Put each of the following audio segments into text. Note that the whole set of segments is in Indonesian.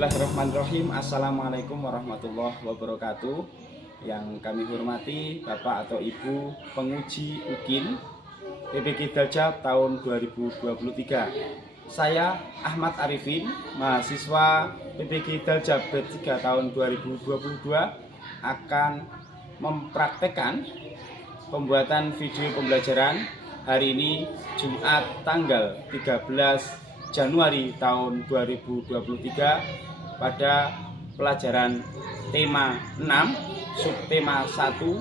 Bismillahirrahmanirrahim. Assalamualaikum warahmatullahi wabarakatuh. Yang kami hormati Bapak atau Ibu penguji UKIN PPG Daljab tahun 2023. Saya Ahmad Arifin, mahasiswa PPG Daljab B3 tahun 2022, akan mempraktekkan pembuatan video pembelajaran hari ini Jumat tanggal 13 Januari tahun 2023 pada pelajaran tema 6 subtema 1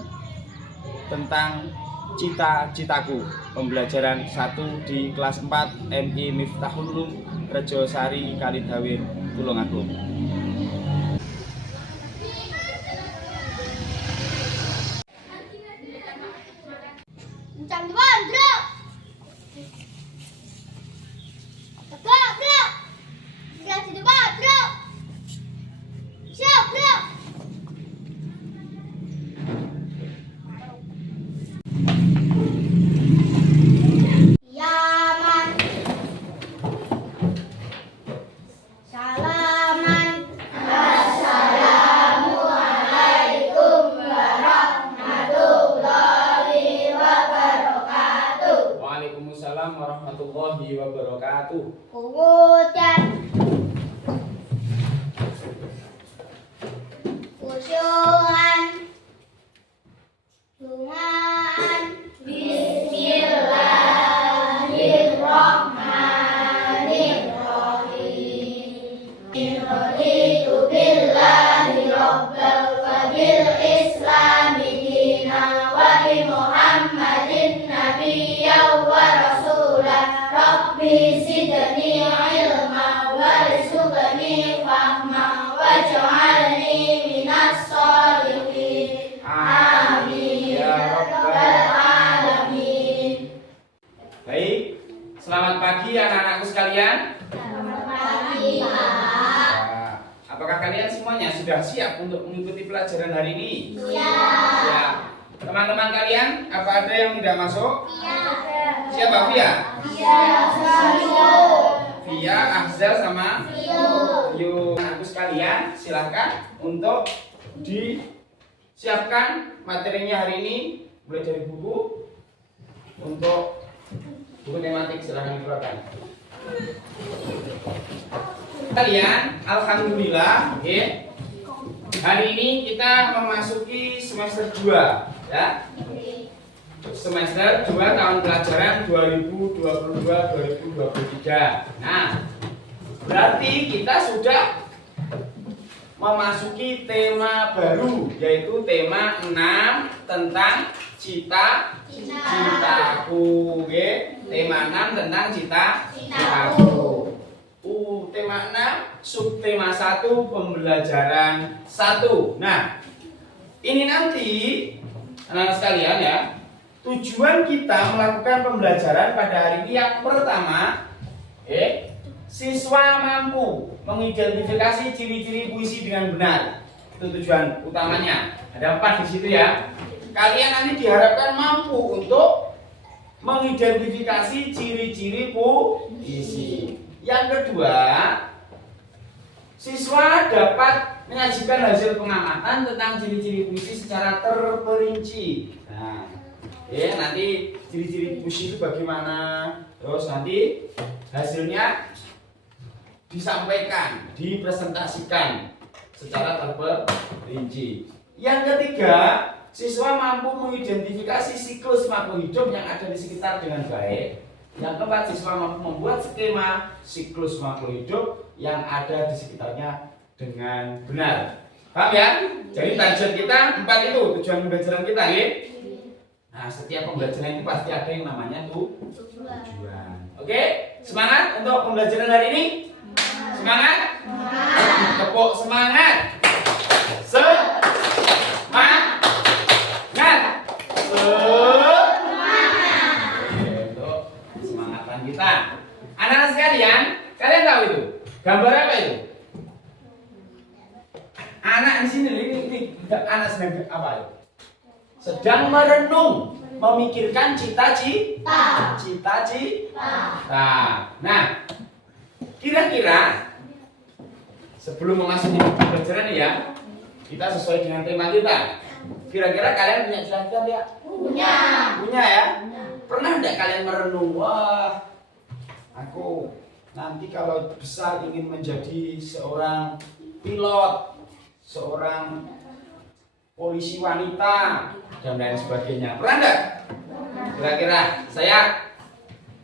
tentang cita-citaku, pembelajaran 1 di kelas 4 MI Miftahul Ulum Rejosari Kalidawir Tulungagung. Waalaikumsalam warahmatullahi wabarakatuh. Kemudian usungan Bismillahirrahmanirrahim. Raditu billahi rabbal wa bil islami dinan wa bi Muhammadin nabiyyan wa rasulan. Rabbi zidni ilma warzuqni fahma waj'alni minas sholihin. Amin ya rabbal alamin. Baik, selamat pagi anak-anakku sekalian. Selamat pagi, Pak. Apakah kalian semuanya sudah siap untuk mengikuti pelajaran hari ini? Siap. Siap. Teman-teman kalian, apa ada yang tidak masuk? Siapa Via? Via, Ahzal sama Rio. Anakku sekalian, silahkan untuk disiapkan materinya hari ini, mulai dari buku. Untuk buku tematik silahkan dikeluarkan. Kalian, alhamdulillah, hari ini kita memasuki semester 2, ya. Semester 2 tahun pelajaran 2022-2023. Nah, berarti kita sudah memasuki tema baru, yaitu tema 6 tentang cita-citaku. Tema 6 tentang cita-citaku. Tema 6 subtema 1 pembelajaran 1. Nah, ini nanti anak-anak sekalian ya, tujuan kita melakukan pembelajaran pada hari ini yang pertama, siswa mampu mengidentifikasi ciri-ciri puisi dengan benar. Itu tujuan utamanya. Ada 4 di situ ya. Kalian nanti diharapkan mampu untuk mengidentifikasi ciri-ciri puisi. Yang kedua, siswa dapat menyajikan hasil pengamatan tentang ciri-ciri puisi secara terperinci. Nah, nanti ciri-ciri puisi itu bagaimana, terus nanti hasilnya disampaikan, dipresentasikan secara terperinci. Yang ketiga, siswa mampu mengidentifikasi siklus makhluk hidup yang ada di sekitar dengan baik. Yang keempat, siswa mampu membuat skema siklus makhluk hidup yang ada di sekitarnya dengan benar. Paham ya? Jadi target kita 4 itu tujuan pembelajaran kita, ya. Nah, setiap pembelajaran itu pasti ada yang namanya tujuan. Oke, semangat untuk pembelajaran hari ini. Semangat. Tepuk semangat. Kita. Anak-anak sekalian, kalian tahu itu? Gambar apa itu? Anak di sini ini anak sedang apa itu? Sedang merenung, memikirkan cita-cita. Nah, kira-kira sebelum memasuki pembelajaran ya, kita sesuai dengan tema kita. Kira-kira kalian punya cita-cita ya? Punya. Punya ya? Pernah enggak kalian merenung, wah, aku nanti kalau besar ingin menjadi seorang pilot, seorang polisi wanita, dan lain sebagainya. Pernah enggak? Kira-kira saya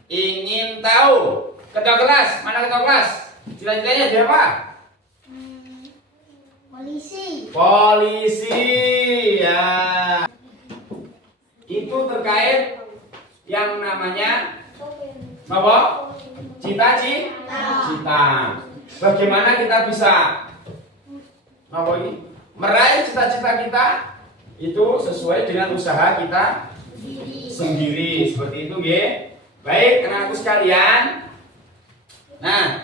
ingin tahu. Ketua kelas, mana ketua kelas? Cita-citanya jadi apa? Polisi. Polisi ya. Itu terkait yang namanya apa? Cita-cita. Bagaimana kita bisa apa ini? Meraih cita-cita kita itu sesuai dengan usaha kita sendiri. Seperti itu, nggih. Baik, anak-anakku sekalian. Nah,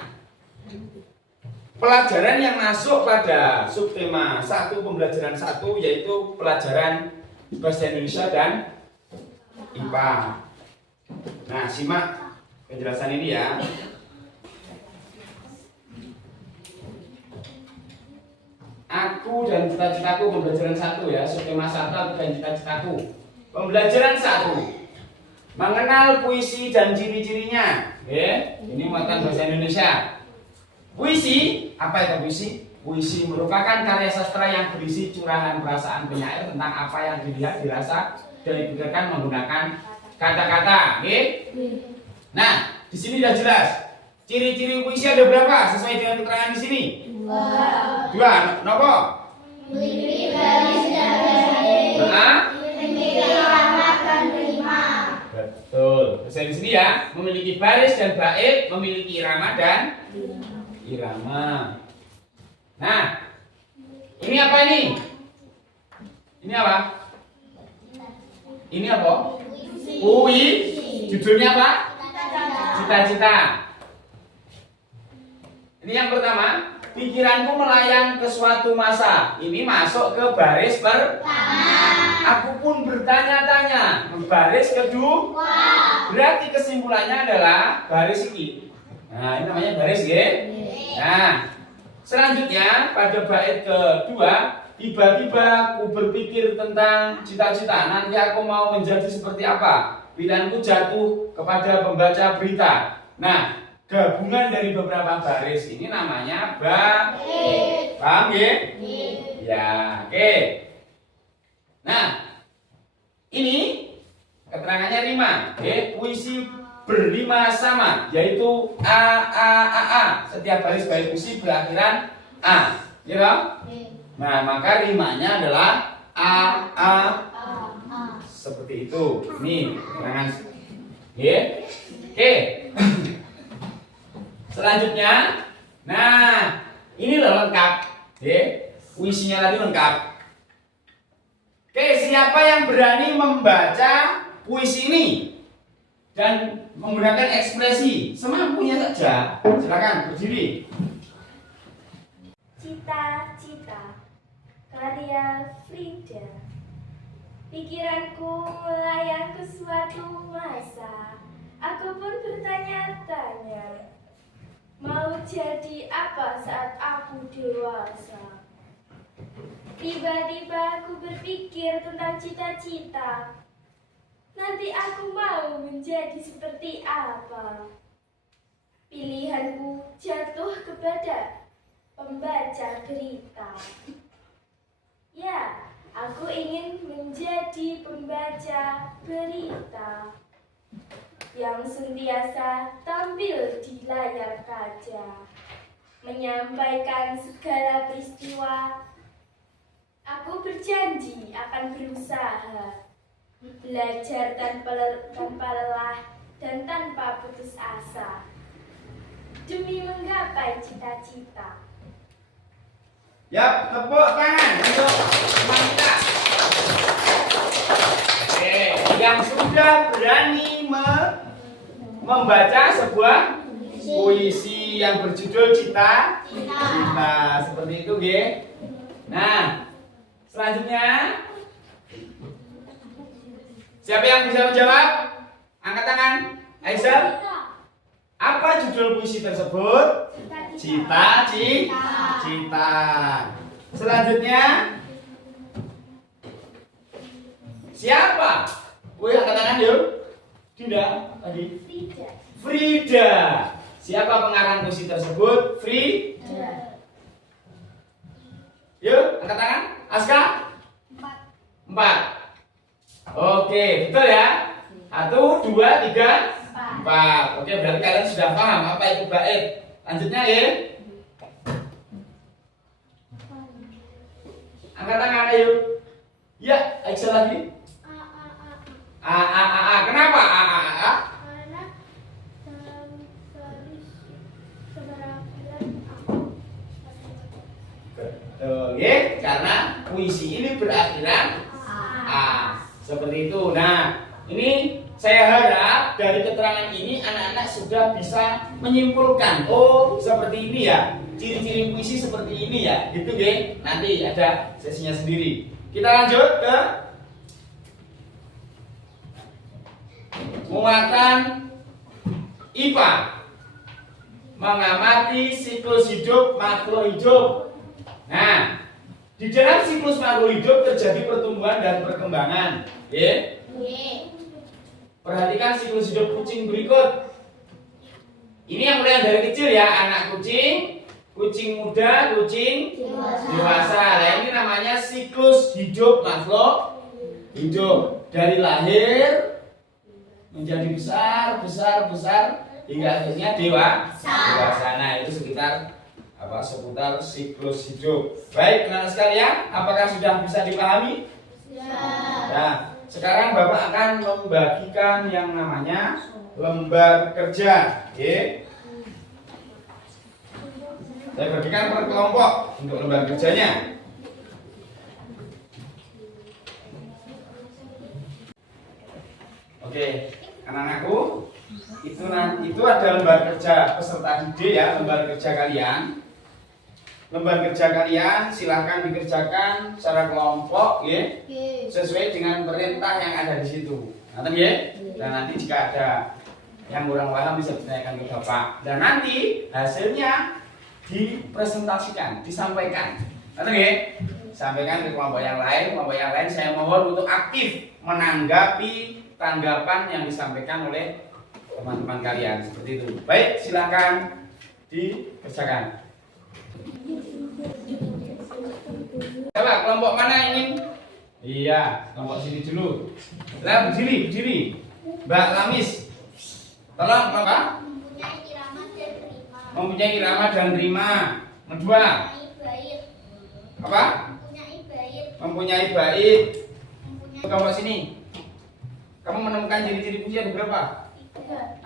pelajaran yang masuk pada subtema 1 pembelajaran 1 yaitu pelajaran bahasa Indonesia dan IPA. Nah, simak penjelasan ini ya. Aku dan cita-citaku pembelajaran 1 ya, subtema 1 aku dan cita-citaku. Pembelajaran 1. Mengenal puisi dan ciri-cirinya. Ini muatan bahasa Indonesia. Puisi, apa itu puisi? Puisi merupakan karya sastra yang berisi curahan perasaan penyair tentang apa yang dilihat, dirasa, dan dipikirkan menggunakan kata-kata. Nah, di sini sudah jelas. Ciri-ciri puisi ada berapa? Sesuai dengan keterangan di sini. Dua. Nopo? Memiliki baris dan baris. Memiliki alamat dan rima. Betul. Saya di sini ya, memiliki baris dan bait, memiliki irama dan irama. Nah, ini apa ini? Ini apa? Ini apa? Puisi. Judulnya apa? Cita-cita. Ini yang pertama, pikiranku melayang ke suatu masa. Ini masuk ke baris pertama. Aku pun bertanya-tanya. Baris kedua. Berarti kesimpulannya adalah baris ini. Nah, ini namanya baris ya. Nah, selanjutnya pada bait kedua, tiba-tiba aku berpikir tentang cita-cita. Nanti aku mau menjadi seperti apa? Pilihanku jatuh kepada pembaca berita. Nah, gabungan dari beberapa baris ini namanya bait. Paham ya? Ya, oke. Nah, ini keterangannya rima. Puisi berlima sama, yaitu A. Setiap baris bait puisi berakhiran A. Ya kan? Nah, maka rimanya adalah A. Seperti itu. Ini keterangan. Oke. Selanjutnya, nah ini loh lengkap, puisinya tadi lengkap. Oke, siapa yang berani membaca puisi ini dan menggunakan ekspresi semampunya saja? Silakan berdiri. Cita-cita, karya Frida. Pikiranku melayang ke suatu masa. Aku pun bertanya-tanya, mau jadi apa saat aku dewasa? Tiba-tiba aku berpikir tentang cita-cita. Nanti aku mau menjadi seperti apa? Pilihanku jatuh kepada pembaca berita. Ya, aku ingin menjadi pembaca berita yang sentiasa tampil di layar kaca, menyampaikan segala peristiwa. Aku berjanji akan berusaha, belajar tanpa lelah dan tanpa putus asa, demi menggapai cita-cita. Yap, tepuk tangan untuk teman kita. Oke, yang sudah berani membaca sebuah puisi yang berjudul Cita-cita. Seperti itu, nggih. Nah, selanjutnya siapa yang bisa menjawab? Angkat tangan. Aisyah. Apa judul puisi tersebut? Cita. Selanjutnya siapa? Wih, angkat tangan yuk. Dinda tadi. Tidak. Frida. Siapa pengarang puisi tersebut? Frida. Yuk, angkat tangan. Aska? 4. Oke, betul ya? 1, 2, 3, 4. Oke, berarti kalian sudah paham apa itu bait. Lanjutnya ya. Angkat tangan ayo. Ya, Aisyah lagi. A. Kenapa A? Karena garis keberhasilan Betul, ya? Karena puisi ini berakhiran A. Seperti itu. Nah, ini saya harap dari keterangan ini anak-anak sudah bisa menyimpulkan. Oh, seperti ini ya. Ciri-ciri puisi seperti ini ya. Gitu, geng. Nanti ada sesinya sendiri. Kita lanjut ke muatan IPA. Mengamati siklus hidup makhluk hidup. Nah, di dalam siklus makhluk hidup terjadi pertumbuhan dan perkembangan. Ya. Perhatikan siklus hidup kucing berikut. Ini yang mulai dari kecil ya, anak kucing, kucing muda, kucing dewasa. Nah, ini namanya siklus hidup makhluk hidup. Dari lahir menjadi besar hingga akhirnya dewasa. Nah, itu seputar siklus hidup. Baik, anak sekalian, apakah sudah bisa dipahami? Nah, sekarang Bapak akan membagikan yang namanya lembar kerja. Oke. Saya bagikan per kelompok untuk lembar kerjanya. Oke, anak-anakku, itu ada lembar kerja peserta didik ya, lembar kerja kalian. Lembar kerja kalian silahkan dikerjakan secara kelompok, ya, sesuai dengan perintah yang ada di situ. Nanti ya, dan nanti jika ada yang kurang paham bisa ditanyakan ke Bapak. Dan nanti hasilnya dipresentasikan, disampaikan. Nanti ya, sampaikan ke kelompok yang lain. Kelompok yang lain saya mohon untuk aktif menanggapi tanggapan yang disampaikan oleh teman-teman kalian seperti itu. Baik, silakan dikerjakan. Coba kelompok mana ingin? Iya, kelompok sini dulu. Lah, berdiri. Mbak Lamis. Tolong, Bapak. Mempunyai irama dan rima. Kedua. Apa? Mempunyai bait. Kelompok sini. Kamu menemukan ciri-ciri puisi ada berapa?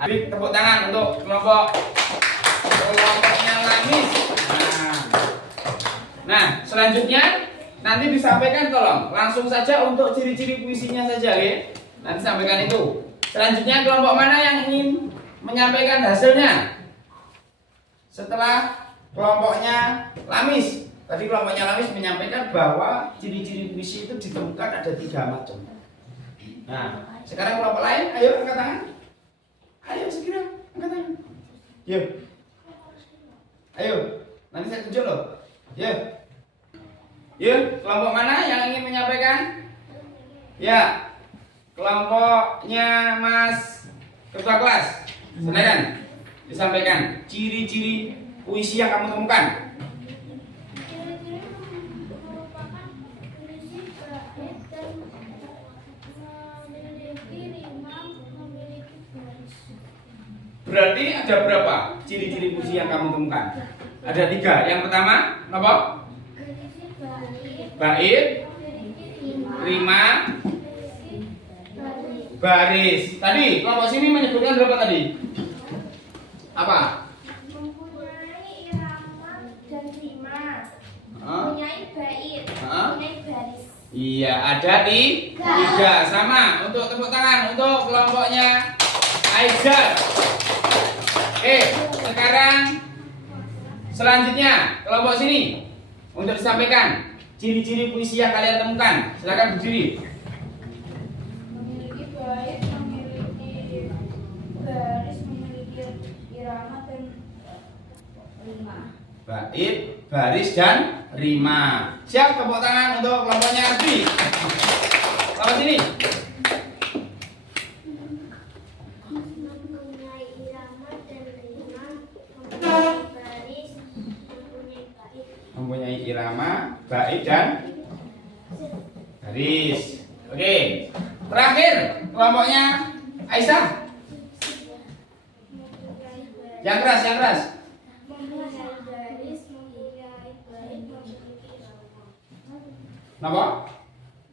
Beri tepuk tangan untuk kelompoknya Lamis. Nah, selanjutnya nanti disampaikan, tolong langsung saja untuk ciri-ciri puisinya saja, ya. Nanti sampaikan itu. Selanjutnya kelompok mana yang ingin menyampaikan hasilnya? Setelah kelompoknya Lamis. Tadi kelompoknya Lamis menyampaikan bahwa ciri-ciri puisi itu ditemukan ada 3 macam. Nah, sekarang kelompok lain, ayo angkat tangan. Ayo segera angkat tangan. Ayo. Nanti saya tunjuk loh. Kelompok mana yang ingin menyampaikan? Ya, kelompoknya Mas Ketua Kelas. Silakan disampaikan ciri-ciri puisi yang kamu temukan. Ciri-ciri merupakan puisi bait dan memiliki rima, memiliki baris. Berarti ada berapa ciri-ciri puisi yang kamu temukan? Ada 3. Yang pertama, apa? Bait, rima, baris. Tadi kelompok sini menyebutkan berapa tadi? Apa? Mempunyai irama dan rima, mempunyai bait, mempunyai baris. Iya, ada di 3. Sama. Untuk tepuk tangan untuk kelompoknya Aizal. Oke, sekarang selanjutnya kelompok sini untuk disampaikan ciri-ciri puisi yang kalian temukan. Silakan berdiri. Memiliki bait, memiliki baris, memiliki irama dan rima. bait, baris, dan rima. Siap, tepuk tangan untuk kelompoknya Ardi. Selamat sini. Mempunyai irama dan rima, mempunyai baris, mempunyai bait. Mempunyai irama, bait, dan baris. Oke. Terakhir, kelompoknya Aisyah. Yang keras, yang keras. Mempunyai baris, mempunyai bait, mempunyai irama. Kenapa?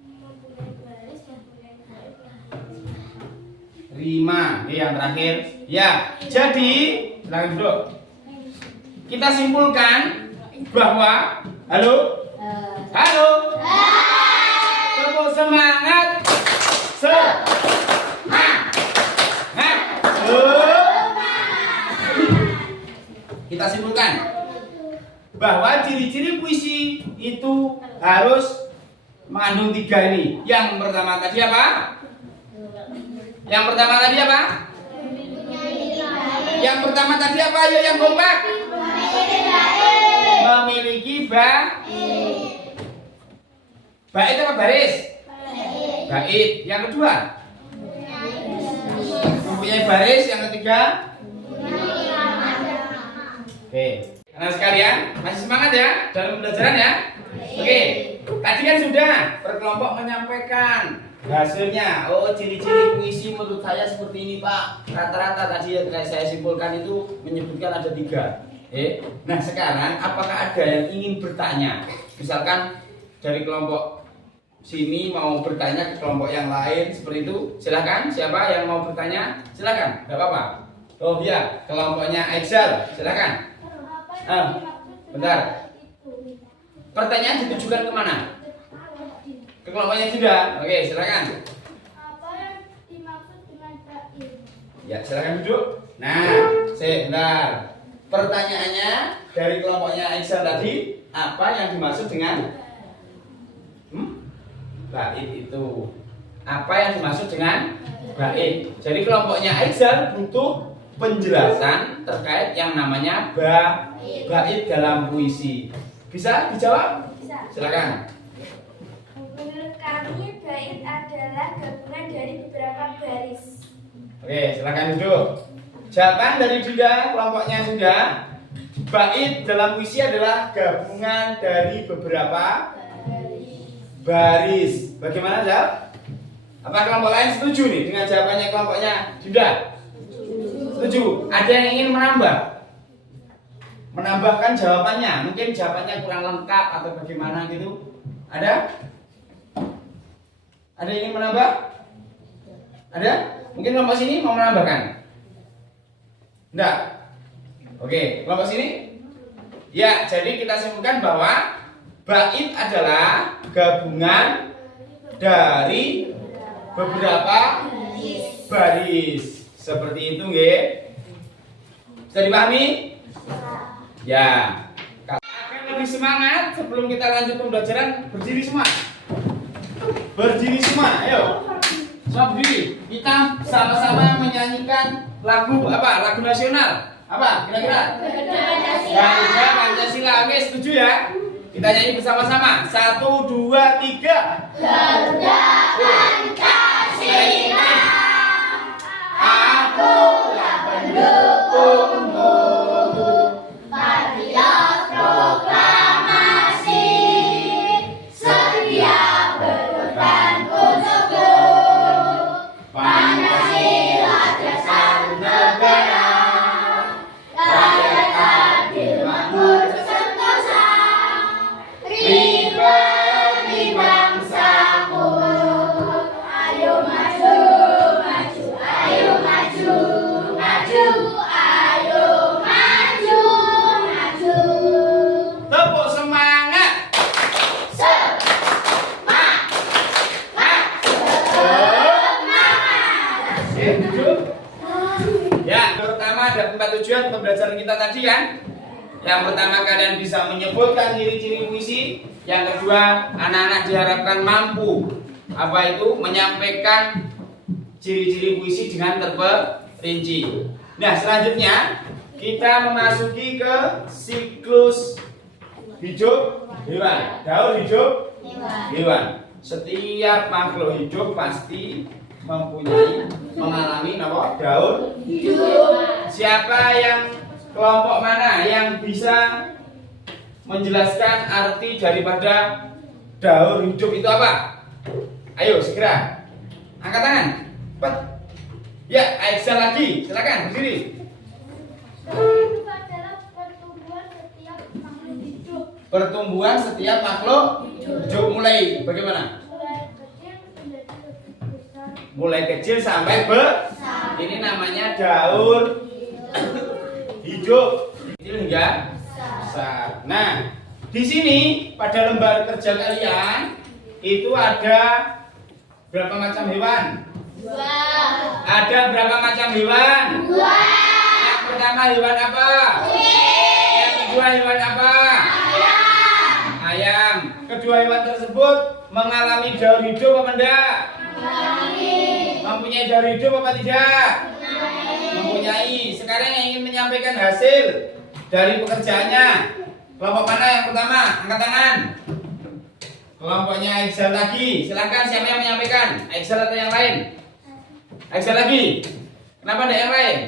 Mempunyai baris, mempunyai bait, Rima. Oke, yang terakhir. Ya, jadi silakan duduk. Kita simpulkan bahwa halo? Halo? Tepuk semangat. Kita simpulkan bahwa ciri-ciri puisi itu harus mengandung 3 ini. Yang pertama tadi apa? Yang pertama tadi apa? Yang pertama tadi apa? Ayo yang kompak. Memiliki bait apa baris? Bait. Yang kedua? Mempunyai baris. Yang ketiga? Oke. Anak sekalian, masih semangat ya dalam pembelajaran ya? Oke. Tadi kan sudah berkelompok menyampaikan hasilnya. Oh, ciri-ciri puisi menurut saya seperti ini, Pak. Rata-rata tadi yang saya simpulkan itu menyebutkan ada 3. Nah sekarang apakah ada yang ingin bertanya? Misalkan dari kelompok sini mau bertanya ke kelompok yang lain seperti itu, silakan. Siapa yang mau bertanya? Silakan, nggak apa-apa. Oh iya, kelompoknya Excel, silakan. Bentar. Pertanyaan ditujukan kemana? Ke kelompoknya sudah. Oke, silakan. Apa yang dimaksud dengan bait? Ya, silakan duduk. Nah, bentar. Pertanyaannya dari kelompoknya Excel tadi, apa yang dimaksud dengan bait itu? Apa yang dimaksud dengan bait? Jadi kelompoknya Excel butuh penjelasan terkait yang namanya bait dalam puisi. Bisa dijawab? Bisa. Silakan. Menurut kami, bait adalah gabungan dari beberapa baris. Oke, silakan duduk. Jawaban dari Dinda, kelompoknya sudah. Bait dalam puisi adalah gabungan dari beberapa baris. Bagaimana jawab? Apa kelompok lain setuju nih dengan jawabannya kelompoknya Dinda? Setuju. Ada yang ingin menambahkan jawabannya? Mungkin jawabannya kurang lengkap atau bagaimana gitu? Ada? Ada yang ingin menambah? Ada? Mungkin kelompok sini mau menambahkan? Enggak? Oke, kelompok sini? Ya, jadi kita simpulkan bahwa bait adalah gabungan dari beberapa baris. Seperti itu, nggih. Bisa dipahami? Ya. Agar lebih semangat sebelum kita lanjut pembelajaran, berdiri semua. Berdiri semua, ayo. Semua berdiri. Kita sama-sama menyanyikan lagu apa? Lagu nasional. Apa? Kira-kira? Garuda Pancasila. Oke, setuju ya? Kita nyanyi bersama-sama. 1, 2, 3. Garuda Pancasila, akulah pendukungmu. Patriot proklamasi, setia berkorban untukku. Pancasila dasar negara, rakyat adil makmur sentosa. Pribadi bangsaku, ayo maju, maju, ayo maju, maju, ayo maju, maju. Tepuk semangat. Ya, pertama ada 4 tujuan pembelajaran kita tadi kan. Yang pertama kalian bisa menyebutkan ciri-ciri puisi. Yang kedua, anak-anak diharapkan mampu apa itu menyampaikan ciri-ciri puisi dengan terperinci. Nah, selanjutnya kita memasuki ke siklus hidup hewan. Daur hidup hewan. Setiap makhluk hidup pasti mengalami daur hidup. Siapa yang kelompok mana yang bisa menjelaskan arti daripada daur hidup itu apa? Ayo segera angkat tangan. Cepat. Ya, Aisyah lagi. Silakan berdiri. Itu adalah pertumbuhan setiap makhluk hidup. Pertumbuhan setiap makhluk hidup mulai bagaimana? Mulai kecil menjadi lebih besar. Mulai kecil sampai besar. Ini namanya daur hidup. Kecil hingga besar. Nah, di sini pada lembar kerja kalian itu ada berapa macam hewan? 2. Ada berapa macam hewan? 2. Yang pertama hewan apa? Yang kedua hewan apa? Ayam. Kedua hewan tersebut mengalami daur hidup apa enggak? Mempunyai daur hidup apa tidak? Mempunyai. Sekarang yang ingin menyampaikan hasil dari pekerjaannya, kelompok mana yang pertama? Angkat tangan. Kelompoknya Aisyah lagi. Silakan siapa yang menyampaikan? Aisyah atau yang lain? Aisyah lagi. Kenapa ada yang lain?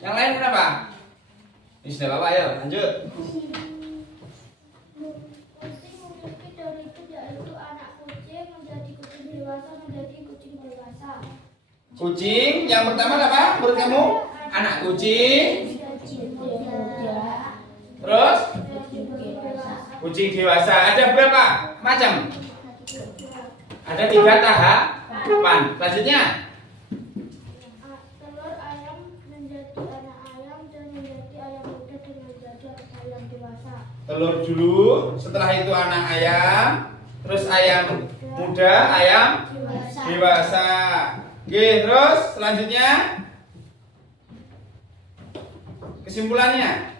Yang lain kenapa? Ini sudah Bapak, ayo lanjut. Kucing memiliki daur hidup yaitu anak kucing menjadi kucing dewasa menjadi kucing dewasa. Kucing yang pertama apa menurut kamu? Anak kucing. Terus kucing dewasa. Ada berapa macam? Ada 3 tahapan. Selanjutnya Telur ayam menjadi anak ayam dan menjadi ayam muda dan menjadi ayam dewasa. telur dulu, setelah itu anak ayam, terus ayam muda, ayam dewasa. Oke, terus selanjutnya kesimpulannya.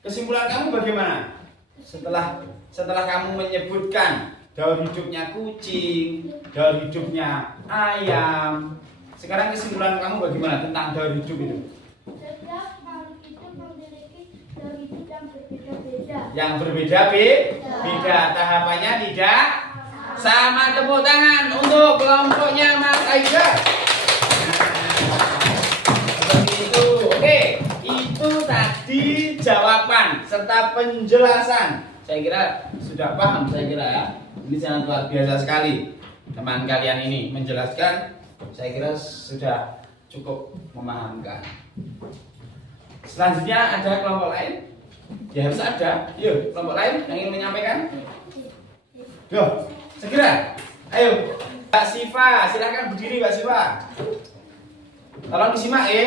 Kesimpulan kamu bagaimana? Setelah kamu menyebutkan daur hidupnya kucing, daur hidupnya ayam, sekarang kesimpulan kamu bagaimana tentang daur hidup itu? Setiap makhluk hidup memiliki daur hidup yang berbeda-beda. Yang berbeda-beda, tahapannya tidak sama. Tepuk tangan untuk kelompoknya Mas Aisyah. Seperti itu. Oke, itu tadi jawaban serta penjelasan. Saya kira sudah paham, saya kira ya. Ini sangat luar biasa sekali. Teman kalian ini menjelaskan, saya kira sudah cukup memahamkan. Selanjutnya ada kelompok lain? Ya harus ada. Yuk, kelompok lain yang ingin menyampaikan? Yo, segera. Ayo, Mbak Siva, silakan berdiri Mbak Siva. Tolong disimak ya.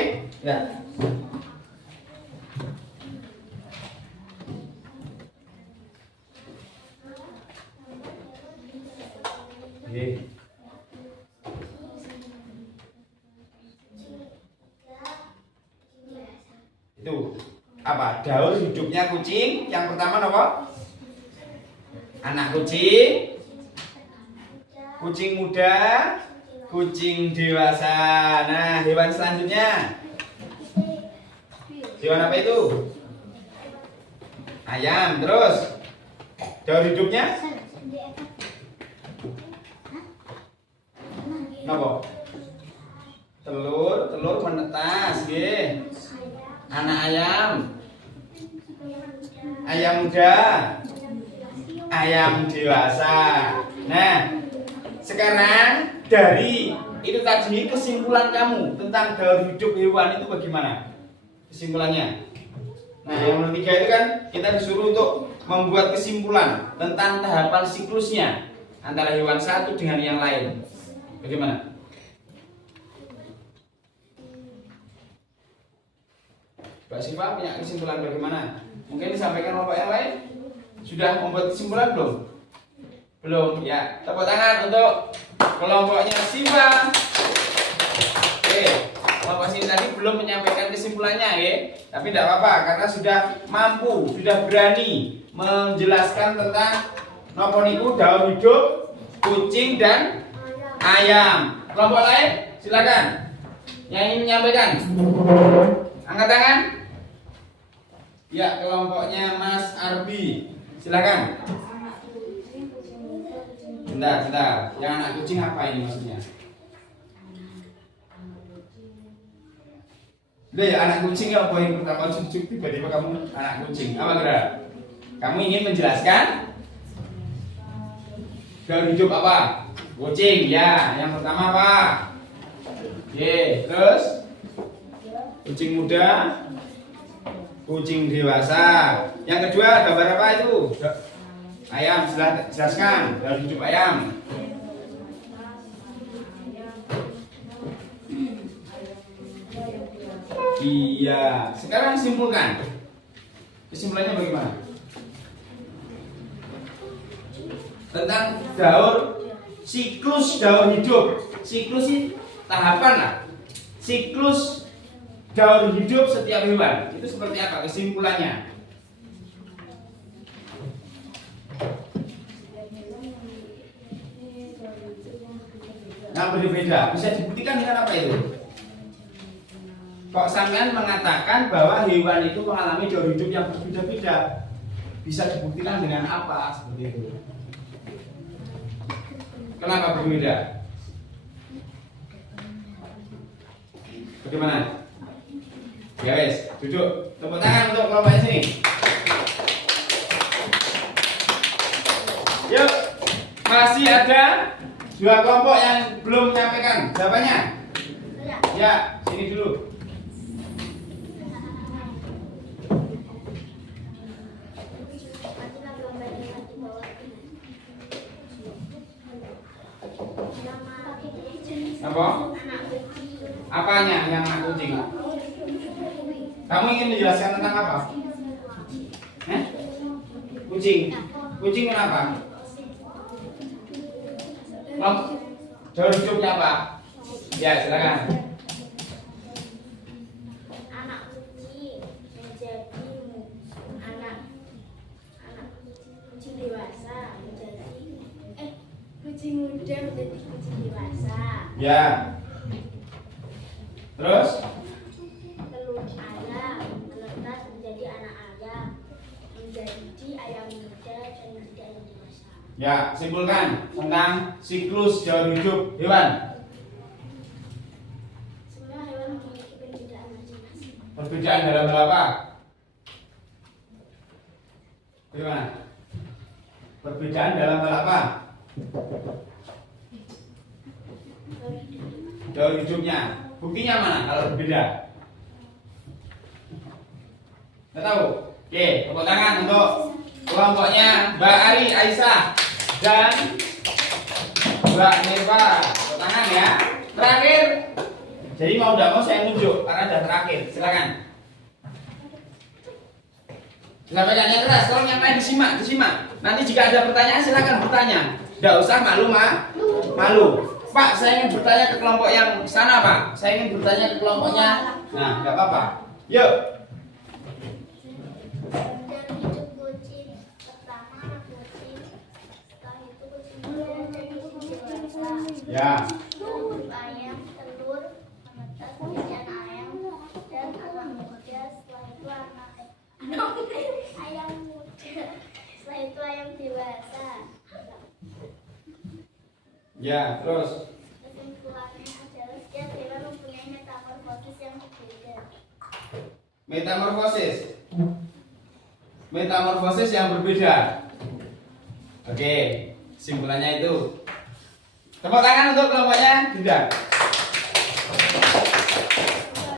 Oke. Itu apa? Daur hidupnya kucing. Yang pertama apa? Anak kucing, kucing muda, kucing dewasa. Nah, hewan selanjutnya. Hewan apa itu? Ayam. Terus daur hidupnya apa? Telur menetas, nggih. Anak ayam, ayam muda, ayam dewasa. Nah, sekarang dari itu tadi kesimpulan kamu tentang daur hidup hewan itu bagaimana? Kesimpulannya. Nah, yang nomor 3 itu kan kita disuruh untuk membuat kesimpulan tentang tahapan siklusnya antara hewan satu dengan yang lain. Bagaimana? Mbak Siva punya kesimpulan bagaimana? Mungkin disampaikan kelompok yang lain? Sudah membuat kesimpulan belum? Belum, ya. Tepuk tangan untuk kelompoknya Siva. Oke, kelompok sini tadi belum menyampaikan kesimpulannya ya. Tapi tidak apa-apa karena sudah mampu, sudah berani menjelaskan tentang nopo niku daur hidup kucing dan ayam. Kelompok lain, silakan. Yang ingin menyampaikan, angkat tangan. Ya, kelompoknya Mas Arbi, silakan. Bentar. Yang anak kucing apa ini maksudnya? Udah ya, anak kucing ya, poin pertama cucuk tiba-tiba kamu anak kucing. Apa kira? Kamu ingin menjelaskan gaul hidup apa? Kucing, ya. Yang pertama apa? Ye, terus kucing muda, kucing dewasa. Yang kedua gambar apa itu? Ayam, jelaskan gaul hidup ayam. Iya, sekarang simpulkan. Kesimpulannya bagaimana? Tentang siklus daur hidup. Siklus itu tahapan lah. Siklus daur hidup setiap hewan itu seperti apa? Kesimpulannya? Yang berbeda. Bisa dibuktikan dengan apa itu? Kok sampean mengatakan bahwa hewan itu mengalami daur hidup yang berbeda-beda? Bisa dibuktikan dengan apa seperti itu? Kenapa berbeda? Bagaimana? Ya wes, duduk. Tepuk tangan untuk kelompok sini. Yuk, masih ada 2 kelompok yang belum menyampaikan jawabannya. Ya, sini dulu. Apa? Apanya yang anak kucing? Kamu ingin menjelaskan tentang apa? Kucing. Kucing kenapa? Daur hidupnya apa? Ya, silakan. Anak kucing menjadi anak kucing dewasa menjadi kucing muda menjadi kucing dewasa. Ya. Terus? Telur ayam menetas menjadi anak ayam, menjadi ayam muda dan menjadi ayam dewasa. Ya, simpulkan tentang siklus daur hidup hewan. Semua hewan memiliki perbedaan masing-masing. Perbedaan dalam hal apa? Bagaimana? Perbedaan dalam hal apa? Daur hidupnya. Buktinya mana kalau berbeda? Nggak tahu? Oke, tepuk tangan untuk kelompoknya Mbak Ari Aisyah dan Mbak Neva. Tepuk tangan ya. Terakhir. Jadi mau tidak mau saya nunjuk karena sudah terakhir. Silakan. Sampaikan yang keras. Tolong yang lain disimak. Nanti jika ada pertanyaan silakan bertanya. Tidak usah malu. Pak, saya ingin bertanya ke kelompok yang sana, Pak. Saya ingin bertanya ke kelompoknya. Nah, nggak apa-apa. Yuk. Daur hidup kucing pertama kucing, setelah itu kucing muda dan kucing dewasa. Ya. Hidup ayam telur menetas menjadi anak ayam dan anak muda, setelah itu ayam muda, setelah itu ayam dewasa. Ya, terus. Kesimpulannya adalah setiap hewan mempunyai metamorfosis yang berbeda. Metamorfosis yang berbeda. Oke, simpulannya itu. Tepuk tangan untuk kelompoknya Dinda.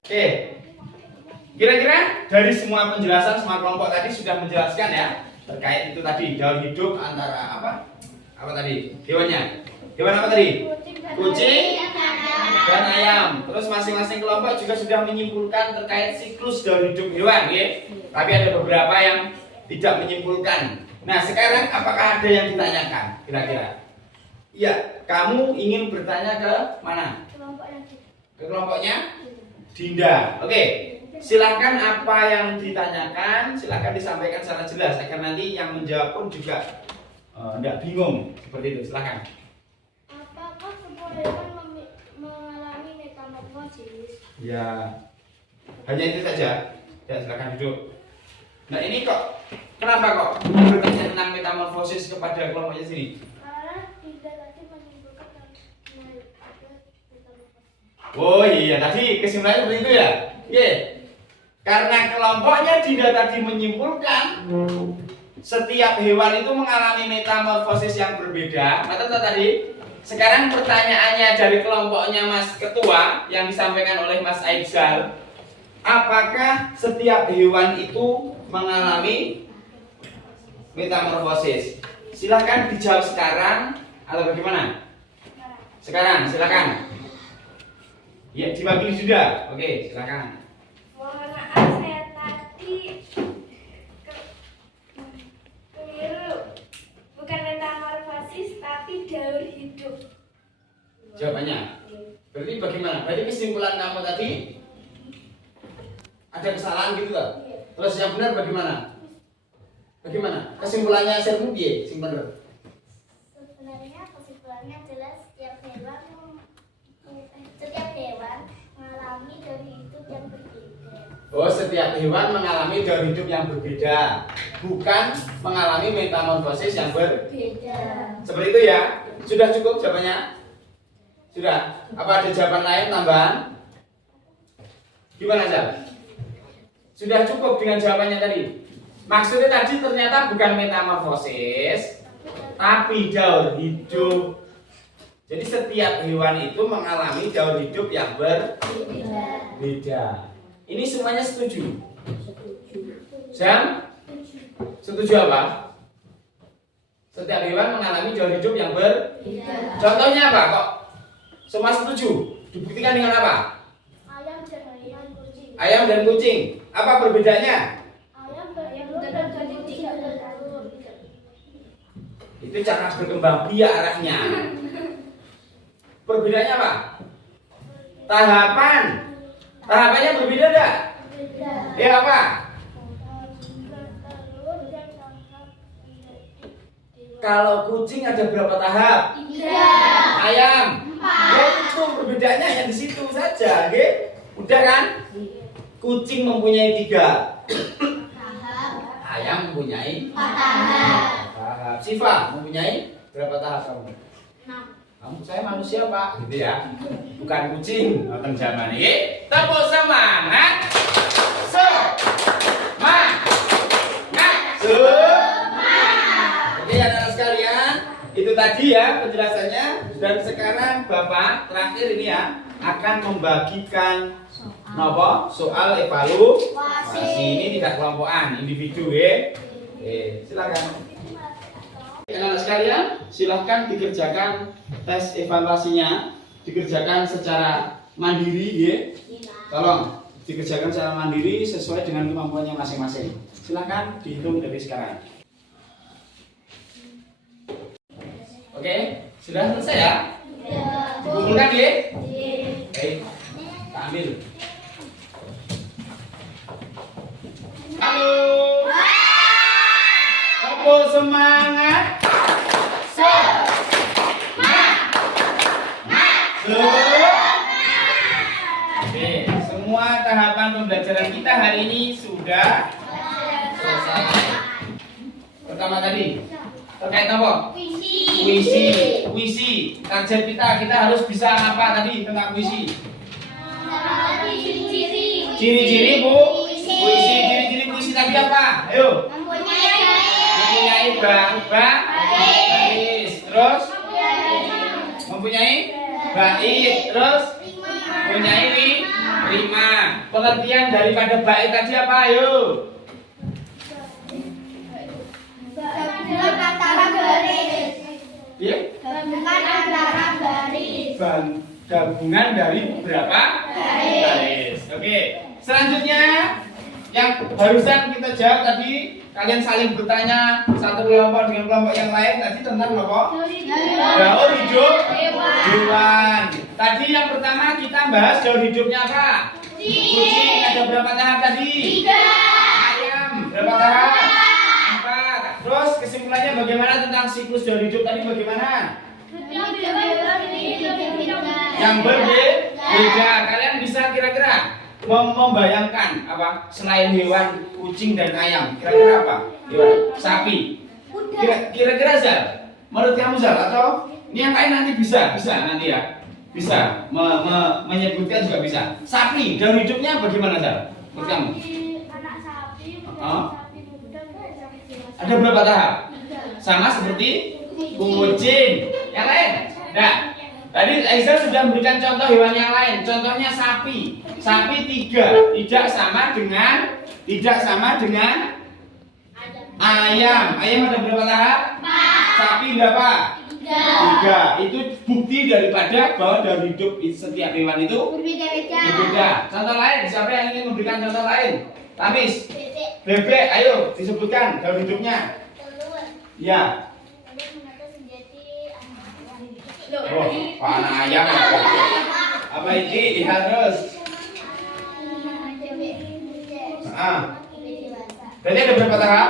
Oke. Kira-kira dari semua penjelasan semua kelompok tadi sudah menjelaskan ya terkait itu tadi daur hidup antara apa? Apa tadi? Hewannya. Hewan apa tadi? Kucing dan ayam. Terus masing-masing kelompok juga sudah menyimpulkan terkait siklus daur hidup hewan, ya. Tapi ada beberapa yang tidak menyimpulkan. Nah, sekarang apakah ada yang ditanyakan? Kira-kira? Iya, kamu ingin bertanya ke mana? Ke kelompoknya Dinda. Oke. Silakan apa yang ditanyakan, silakan disampaikan secara jelas agar nanti yang menjawab pun juga tidak bingung seperti itu. Silakan. Ya, hanya itu saja. Ya, silakan duduk. Nah ini kok, kenapa kok bertanya tentang metamorfosis kepada kelompoknya sendiri? Karena tidak tadi menimbulkan metamorfosis. Oh iya, tadi kesimpulannya seperti itu ya? Iya. Karena kelompoknya tidak tadi menyimpulkan setiap hewan itu mengalami metamorfosis yang berbeda. Betul tadi? Sekarang pertanyaannya dari kelompoknya Mas Ketua yang disampaikan oleh Mas Aizal, apakah setiap hewan itu mengalami metamorfosis? Silahkan dijawab sekarang atau bagaimana? Sekarang, silakan. Ya, diwakili sudah. Oke, silakan. Mohon maaf saya tadi keliru. Bukan metamorfosis tapi daur hidup. Jawabannya. Berarti bagaimana? Berarti kesimpulan kamu tadi ada kesalahan gitu kan? Terus yang benar bagaimana? Bagaimana? Kesimpulannya sermu piye? Sing bener. Sebenarnya kesimpulannya adalah setiap hewan mengalami dari hidup yang berbeda. Oh, setiap hewan mengalami daur hidup yang berbeda, bukan mengalami metamorfosis yang Beda. seperti itu ya. Sudah cukup jawabannya? Sudah. Apa ada jawaban lain tambahan? Gimana Zal? Sudah cukup dengan jawabannya tadi. Maksudnya tadi ternyata bukan metamorfosis, tapi daur hidup. Jadi setiap hewan itu mengalami daur hidup yang berbeda. Ini semuanya setuju? Sam? Setuju apa? Setiap hewan mengalami daur hidup yang berbeda. Contohnya apa kok? Semua setuju? Dibuktikan dengan apa? Ayam dan kucing. Ayam dan kucing. Apa perbedaannya? Ayam bertelur dan kucing tidak bertelur. Itu cara berkembang biak arahnya. Perbedaannya apa? Tahapan. Tahapannya berbeda enggak? Beda. Ya apa? Bertelur dan tangkap menjadi dewasa. Kalau kucing ada berapa tahap? 3. Ayam. Ya, itu perbedaannya yang di situ saja, oke? Udah kan? Kucing mempunyai 3 Tahap. ayam mempunyai 4 tahap. tahap. Siva mempunyai berapa tahap kamu? 6. Kamu saya manusia pak, gitu ya? Bukan kucing. Nonton zaman ini. Tepuk semangat. Semangat. Oke anak-anak sekalian, itu tadi ya penjelasannya. Dan sekarang Bapak terakhir ini ya akan membagikan soal evaluasi. Ini tidak kelompokan, individu ya. Silakan. Anak-anak sekalian, silahkan dikerjakan tes evaluasinya, dikerjakan secara mandiri ya. Tolong dikerjakan secara mandiri sesuai dengan kemampuannya masing-masing. Silahkan dihitung dari sekarang. Oke, sudah selesai ya? Kumpulkan ya. Baik, kita ambil. Halo. Tepuk semangat. Oke, semua tahapan pembelajaran kita hari ini sudah selesai. Pertama tadi terkait apa? Puisi. Target kita harus bisa apa tadi tentang puisi? Ciri-ciri puisi. Ciri-ciri puisi tadi apa? Ayo. Mempunyai baris. Terus mempunyai bait. Terus mempunyai rima. Pengertian daripada bait tadi apa? Ayo. Ya? Gabungan dari berapa? Baris. Oke. Selanjutnya yang barusan kita jawab tadi, kalian saling bertanya satu kelompok dengan kelompok yang lain tadi tentang apa? Daur hidup hewan. Tadi yang pertama kita bahas daur hidupnya apa? Kucing ada berapa tahap tadi? 3. Ayam berapa tahap? 4. Terus kesimpulannya bagaimana tentang siklus daur hidup tadi bagaimana? Yang berbeda. Beda. Kalian bisa kira-kira membayangkan apa selain hewan kucing dan ayam? Kira-kira apa? Hewan sapi. Kira-kira Zal? Menurut kamu Zal atau ini yang lain nanti bisa nanti ya. Bisa menyebutkan juga bisa. Sapi dalam hidupnya bagaimana Zal? Menurut kamu? Anak sapi, sapi muda, sapi dewasa. Ada berapa tahap? Sama seperti kucing. Yang lain? Nah, tadi Aizal sudah memberikan contoh hewan yang lain. Contohnya sapi. Sapi 3 tidak sama dengan ayam. Ayam ada berapa tahap? 4. Sapi berapa? 3. 3. Itu bukti daripada bahwa dari hidup setiap hewan itu berbeda. Contoh lain, siapa yang ingin memberikan contoh lain? Tamis. Bebek, ayo disebutkan dalam hidupnya. Telur. Ya. Telur mengatur menjadi anak ayam. Oh, anak ayam. Apa ini? Harus. Berarti ada berapa tahap?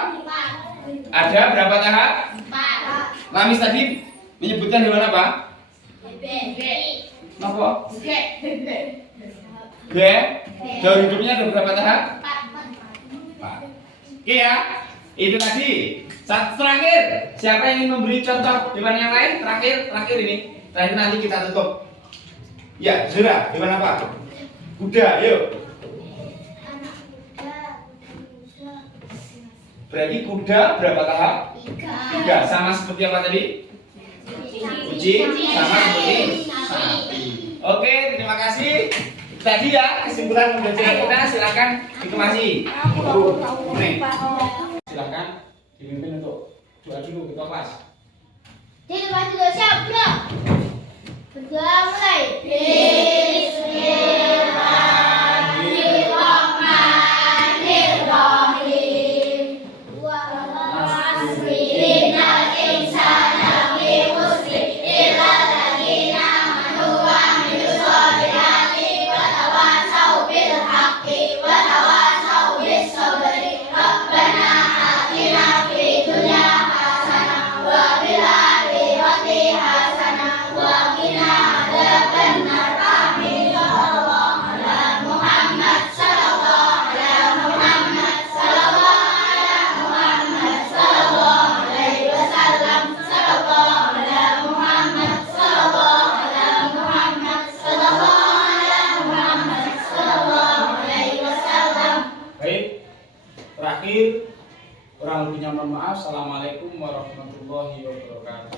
4. Ada berapa tahap? 4. Tamis tadi menyebutkan hewan apa? Bebek. Apa? Bebek. Dalam hidupnya ada berapa tahap? 4. Oke ya, itu tadi. Terakhir, siapa yang ingin memberi contoh hewan yang lain? Terakhir ini. Terakhir nanti kita tutup. Ya, Zura, hewan apa? Kuda, yuk. Anak kuda. Berarti kuda berapa tahap? 3. Sama seperti apa tadi? Kucing, sama seperti sapi. Oke, terima kasih. Tadi ya kesimpulan pembelajaran kita, silakan ditemasi. Nih, silakan dipimpin untuk doa dulu ketua kelas. Siap, bro. Berdoa mulai. Bismillahirrahmanirrahim. Wa wasfirnal insana fi khusri illa alladziina amanu wa amilus sholihati wa tawassaw bil haqqi wa tawassaw bis sabri. Rabbana atina fid dunya hasanah wa fil akhirati hasanah wa qina adzabannar. Amin. Sallallahu ala Muhammad, sallallahu ala Muhammad, sallallahu ala Muhammad, sallallahu alaihi wasallam, sallallahu ala Muhammad, sallallahu ala Muhammad, sallallahu ala Muhammad, sallallahu alaihi wasallam. Baik, terakhir kurang lebihnya mohon maaf. Assalamualaikum warahmatullahi wabarakatuh.